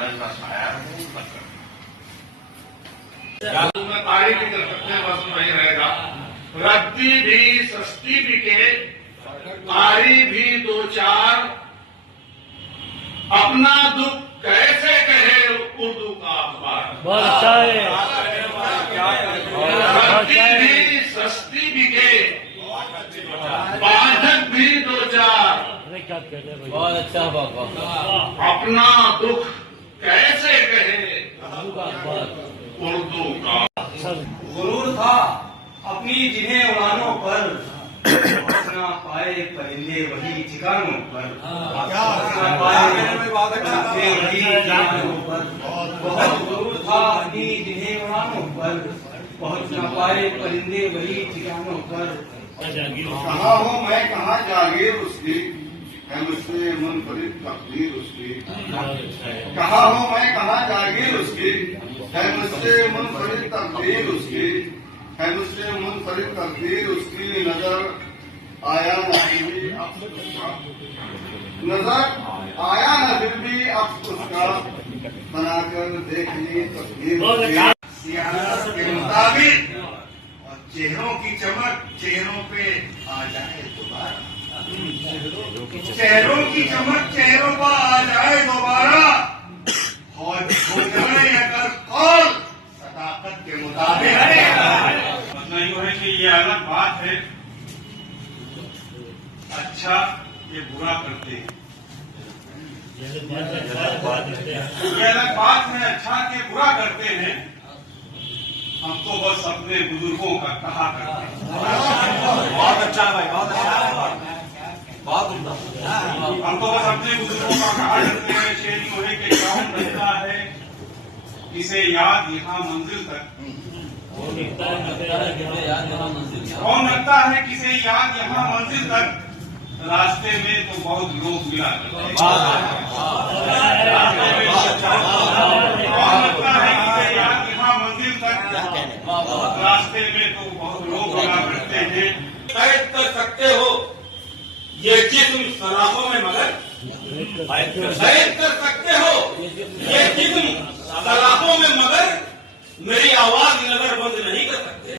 मैं न शायर हूँ न कवि। में तारीफ भी कर सकते हैं, बस वही रहेगा। रद्दी भी सस्ती बिके, तारी भी दो चार, अपना दुख कैसे कहे उर्दू का अखबार। बहुत अच्छा है। रद्दी भी सस्ती बिके, बाधक भी दो चार, बहुत अच्छा बात। अपना दुख कैसे कहे उर्दू का। गुरूर था अपनी जिन्हें उड़ानों पर, पहुंचना पाए परिंदे वही ठिकानों पर। पहुंचना पाए परिंदे वही ठिकानों पर। बहुत गुरूर था अपनी जिन्हें उड़ानों पर, पहुंचना पाए परिंदे वही ठिकानों पर। कहाँ हूँ मैं कहाँ जागीर उसकी, है मुझसे मुनफरिद तकदीर उसकी। कहाँ हूँ मैं कहाँ जागीर उसकी, है मुझसे मुनफरिद तकदीर उसकी। है मुझसे मुनफरिद तकदीर उसकी। नजर आया न फिर भी अफ्सोस उसका, नजर आया न फिर भी अफ्सोस उसका। बनाकर देख ली तस्वीर सियासत के मुताबिक, और चेहरों की चमक चेहरों पे आ जाए दोबारा। चेहरों की चमक चेहरों पर आ जाए दोबारा। हो जाए अगर कौल सदाकत के मुताबिक। मतलब यूँ है कि ये अलग बात है, अच्छा ये बुरा करते हैं। ये अलग बात है, अच्छा के बुरा करते हैं। हम तो बस अपने बुजुर्गों का कहा करते हैं। बहुत अच्छा भाई, बहुत अच्छा, बहुत उम्दा। हम तो बस अपने बुजुर्गों का कहा करते हैं। शेर यूँ है कि कौन रखता है इसे याद यहाँ मंजिल तक, कौन रखता है किसे याद यहाँ मंजिल तक। रास्ते में तो बहुत लोग मिला करते हैं। कौन रखता है किसे याद यहाँ मंजिल तक, रास्ते में तो बहुत लोग मिला करते हैं। कैद कर सकते हो ये जिस्म सलाखों में, मगर कैद कर सकते हो ये जिस्म सलाखों में, मगर मेरी आवाज नजर बंद नहीं कर सकते।